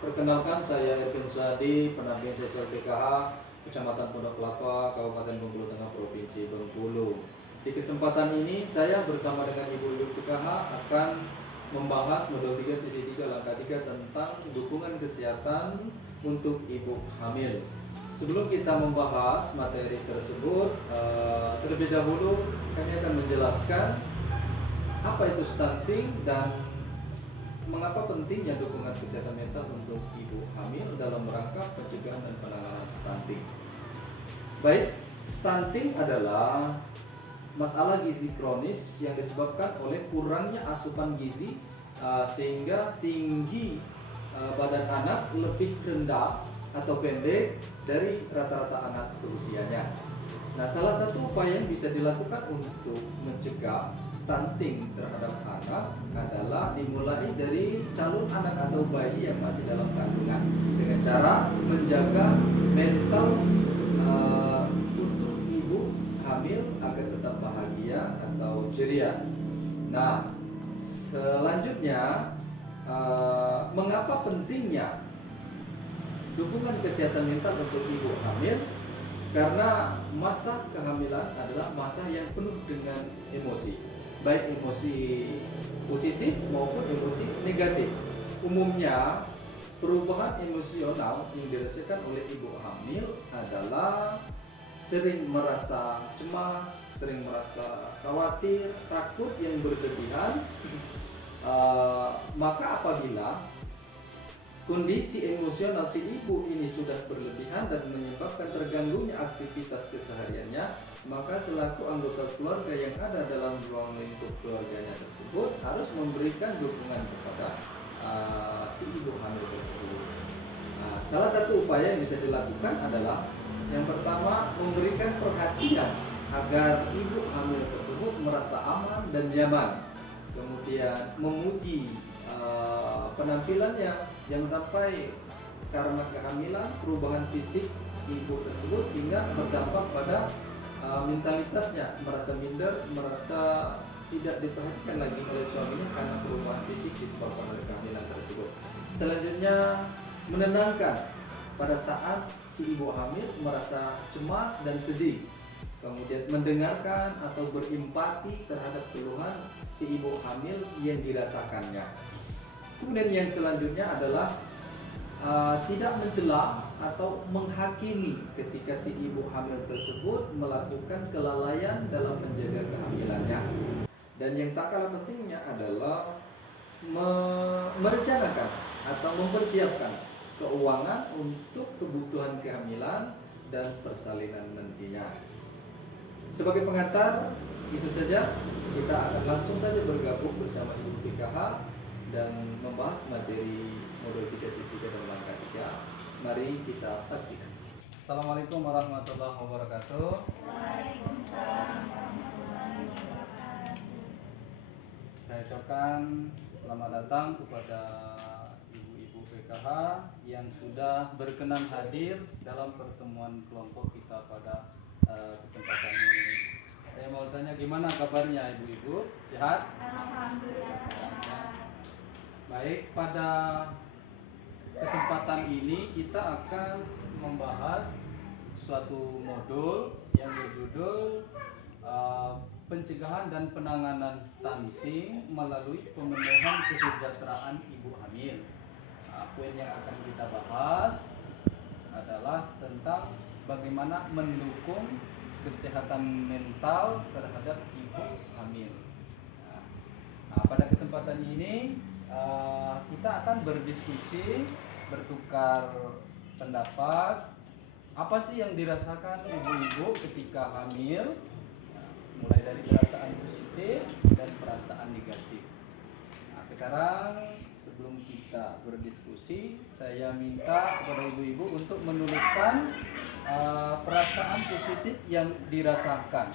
Perkenalkan, saya Ervin Suadi, pendamping sosial PKH Kecamatan Pondok Kelapa, Kabupaten Bengkulu Tengah, Provinsi Bengkulu. Di kesempatan ini saya bersama dengan Ibu-Ibu PKH akan membahas modul 3 sisi 3 langkah 3 tentang dukungan kesehatan untuk ibu hamil. Sebelum kita membahas materi tersebut, terlebih dahulu kami akan menjelaskan apa itu stunting dan mengapa pentingnya dukungan kesehatan mental untuk ibu hamil dalam rangka pencegahan dan penanganan stunting. Baik, stunting adalah masalah gizi kronis yang disebabkan oleh kurangnya asupan gizi sehingga tinggi badan anak lebih rendah atau pendek dari rata-rata anak seusianya. Nah, salah satu upaya yang bisa dilakukan untuk mencegah stunting terhadap anak adalah dimulai dari calon anak atau bayi yang masih dalam kandungan dengan cara menjaga mental untuk ibu hamil agar tetap bahagia atau ceria. Nah, selanjutnya mengapa pentingnya dukungan kesehatan mental untuk ibu hamil? Karena masa kehamilan adalah masa yang penuh dengan emosi, baik emosi positif maupun emosi negatif. Umumnya perubahan emosional yang dirasakan oleh ibu hamil adalah sering merasa cemas, sering merasa khawatir, takut yang berlebihan. Maka apabila kondisi emosional si ibu ini sudah berlebihan dan menyebabkan terganggunya aktivitas kesehariannya, maka selaku anggota keluarga yang ada dalam ruang lingkup keluarganya tersebut harus memberikan dukungan kepada si ibu hamil tersebut. Salah satu upaya yang bisa dilakukan adalah yang pertama, memberikan perhatian agar ibu hamil tersebut merasa aman dan nyaman. Kemudian memuji penampilannya, yang sampai karena kehamilan perubahan fisik ibu tersebut sehingga berdampak pada mentalitasnya, merasa minder, merasa tidak diperhatikan lagi oleh suaminya karena perubahan fisik disebabkan oleh kehamilan tersebut. Selanjutnya, menenangkan pada saat si ibu hamil merasa cemas dan sedih. Kemudian mendengarkan atau berempati terhadap keluhan si ibu hamil yang dirasakannya. Kemudian yang selanjutnya adalah tidak mencela atau menghakimi ketika si ibu hamil tersebut melakukan kelalaian dalam menjaga kehamilannya. Dan yang tak kalah pentingnya adalah merencanakan atau mempersiapkan keuangan untuk kebutuhan kehamilan dan persalinan nantinya. Sebagai pengantar, itu saja. Kita akan langsung saja bergabung bersama Ibu PKH dan membahas materi modul 3 sisi 3 dan langkah 3. Mari kita saksikan. Assalamualaikum warahmatullahi wabarakatuh. Waalaikumsalam warahmatullahi wabarakatuh. Saya ucapkan selamat datang kepada ibu-ibu PKH yang sudah berkenan hadir dalam pertemuan kelompok kita pada kesempatan ini. Saya mau tanya, gimana kabarnya ibu-ibu? Sehat? Alhamdulillah sehat. Baik, pada kesempatan ini kita akan membahas suatu modul yang berjudul pencegahan dan penanganan stunting melalui pemenuhan kesejahteraan ibu hamil. Poin yang akan kita bahas adalah tentang bagaimana mendukung kesehatan mental terhadap ibu hamil. Pada kesempatan ini kita akan berdiskusi, bertukar pendapat, apa sih yang dirasakan ibu-ibu ketika hamil, mulai dari perasaan positif dan perasaan negatif. Sekarang sebelum kita berdiskusi, saya minta kepada ibu-ibu untuk menuliskan perasaan positif yang dirasakan.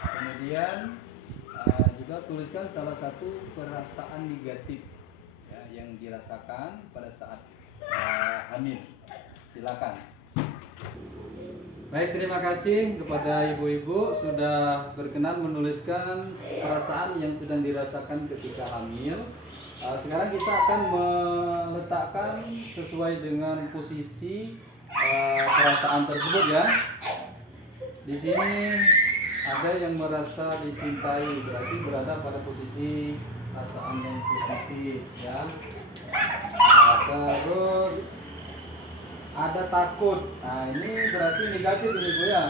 Kemudian juga tuliskan salah satu perasaan negatif ya, yang dirasakan pada saat hamil. Silakan. Baik, terima kasih kepada ibu-ibu sudah berkenan menuliskan perasaan yang sedang dirasakan ketika hamil. Sekarang kita akan meletakkan merasakan sesuai dengan posisi perasaan tersebut ya. Di sini ada yang merasa dicintai, berarti berada pada posisi perasaan yang positif ya. Terus ada takut. Nah, ini berarti negatif ini Bu ya.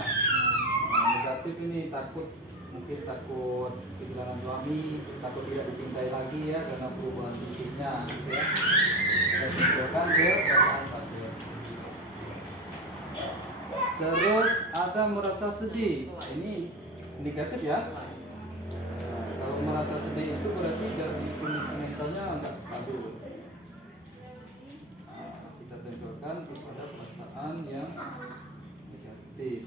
Negatif ini takut, mungkin takut kehilangan suami, takut tidak dicintai lagi ya karena perubahan fisiknya gitu ya. Kita simpulkan ke perasaan takut. Terus ada merasa sedih. Ini negatif ya. Kalau merasa sedih itu berarti dari kondisi mentalnya enggak stabil. Kita tentukan kepada perasaan yang negatif.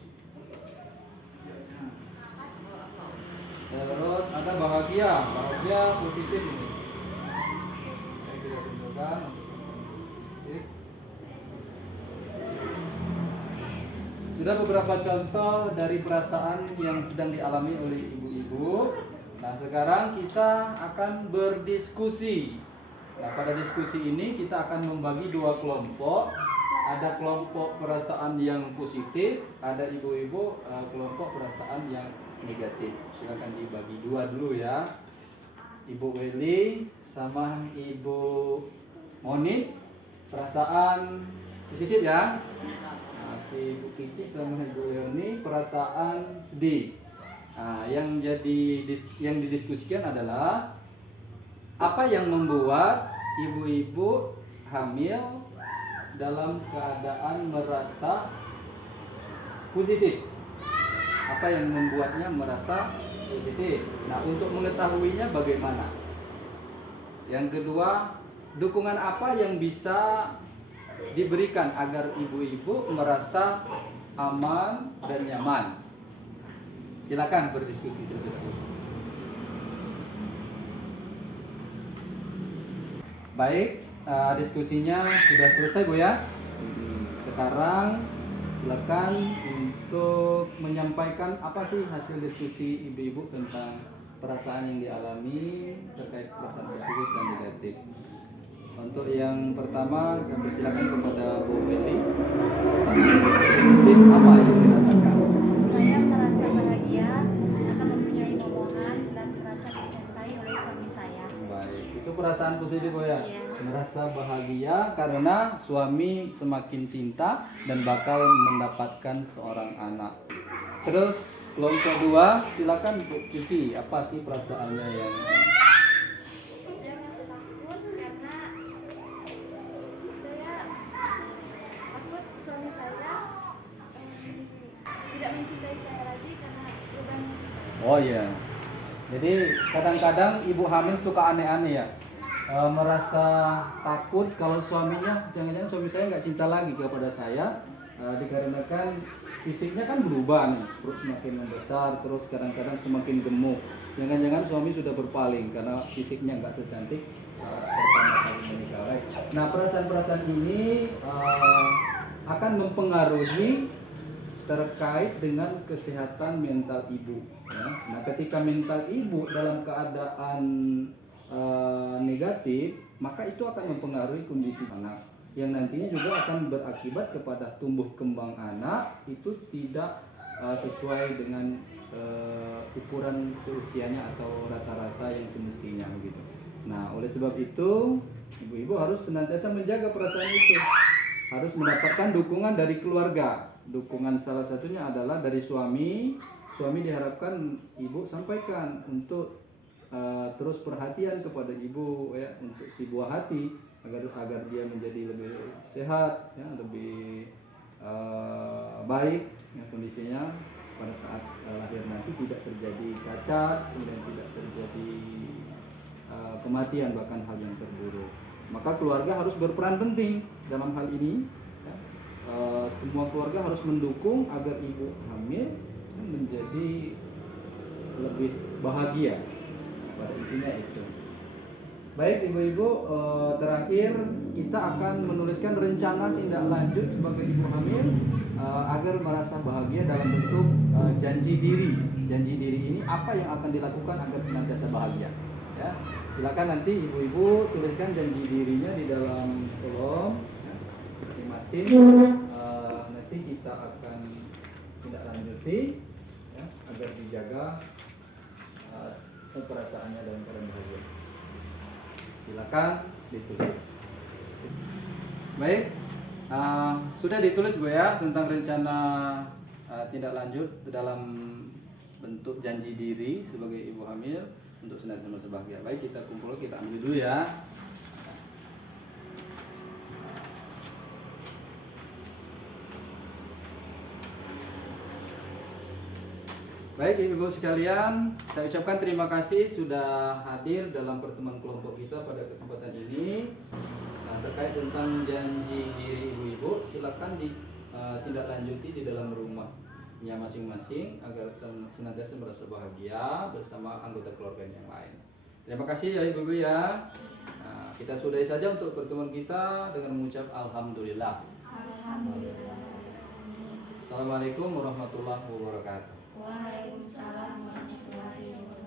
Terus ada bahagia positif ini. Saya tidak tentukan positif. Sudah beberapa contoh dari perasaan yang sedang dialami oleh ibu-ibu. Nah, sekarang kita akan berdiskusi. Nah, pada diskusi ini kita akan membagi dua kelompok. Ada kelompok perasaan yang positif, ada ibu-ibu kelompok perasaan yang negatif. Silakan dibagi dua dulu ya. Ibu Weli sama Ibu Moni perasaan positif ya. Nah, si Ibu Kiki sama Ibu Leoni perasaan sedih. Nah, yang didiskusikan adalah apa yang membuat ibu-ibu hamil dalam keadaan merasa positif. Apa yang membuatnya merasa positif? Nah, untuk mengetahuinya bagaimana? Yang kedua, dukungan apa yang bisa diberikan agar ibu-ibu merasa aman dan nyaman? Silakan berdiskusi terlebih dahulu. Baik, diskusinya sudah selesai Bu ya. Sekarang silakan untuk menyampaikan apa sih hasil diskusi ibu-ibu tentang perasaan yang dialami terkait perasaan positif dan negatif. Untuk yang pertama kami silakan kepada Bu Meli. Positif apa yang dirasakan? Saya merasa bahagia akan mempunyai momongan dan merasa dicintai oleh suami saya. Baik, itu perasaan positif Bu ya. Iya. Merasa bahagia karena suami semakin cinta dan bakal mendapatkan seorang anak. Terus kelompok dua, silakan Bu Kiki, apa sih perasaannya yang Saya merasa takut karena saya takut suami saya tidak mencintai saya lagi karena perubahan fisik saya. Oh iya. Jadi kadang-kadang ibu hamil suka aneh-aneh ya. Merasa takut kalau suaminya, jangan-jangan suami saya nggak cinta lagi kepada saya, dikarenakan fisiknya kan berubah nih, terus semakin membesar, terus kadang-kadang semakin gemuk. Jangan-jangan suami sudah berpaling karena fisiknya nggak secantik pertama kali menikah. Nah, perasaan-perasaan ini akan mempengaruhi terkait dengan kesehatan mental ibu. Ya. Nah, ketika mental ibu dalam keadaan negatif, maka itu akan mempengaruhi kondisi anak, yang nantinya juga akan berakibat kepada tumbuh kembang anak itu tidak sesuai dengan ukuran seusianya atau rata-rata yang semestinya begitu. Nah, oleh sebab itu ibu-ibu harus senantiasa menjaga perasaan itu, harus mendapatkan dukungan dari keluarga. Dukungan salah satunya adalah dari suami. Suami diharapkan ibu sampaikan untuk terus perhatian kepada ibu ya, untuk si buah hati agar dia menjadi lebih sehat ya, lebih baik ya, kondisinya pada saat lahir nanti tidak terjadi cacat, kemudian tidak terjadi kematian bahkan hal yang terburuk. Maka keluarga harus berperan penting dalam hal ini ya. Semua keluarga harus mendukung agar ibu hamil menjadi lebih bahagia. Pada intinya itu. Baik ibu-ibu, terakhir kita akan menuliskan rencana tindak lanjut sebagai ibu hamil agar merasa bahagia dalam bentuk janji diri. Janji diri ini apa yang akan dilakukan agar senantiasa bahagia? Ya, silakan nanti ibu-ibu tuliskan janji dirinya di dalam kolom ya, masing-masing. Nanti kita akan tindak lanjuti ya, agar dijaga perasaannya dalam keadaan bahagia. Silakan ditulis. Baik, sudah ditulis Bu ya tentang rencana tindak lanjut dalam bentuk janji diri sebagai ibu hamil untuk senantiasa bahagia. Baik, kita kumpul, kita ambil dulu ya. Baik ibu-ibu sekalian, saya ucapkan terima kasih sudah hadir dalam pertemuan kelompok kita pada kesempatan ini. Nah, terkait tentang janji diri ibu-ibu, silakan ditindaklanjuti di dalam rumahnya masing-masing agar senantiasa merasa bahagia bersama anggota keluarga yang lain. Terima kasih ya ibu-ibu ya. Nah, kita sudahi saja untuk pertemuan kita dengan mengucap alhamdulillah. Alhamdulillah. Assalamualaikum warahmatullahi wabarakatuh. Waalaikumsalam warahmatullahi wabarakatuh.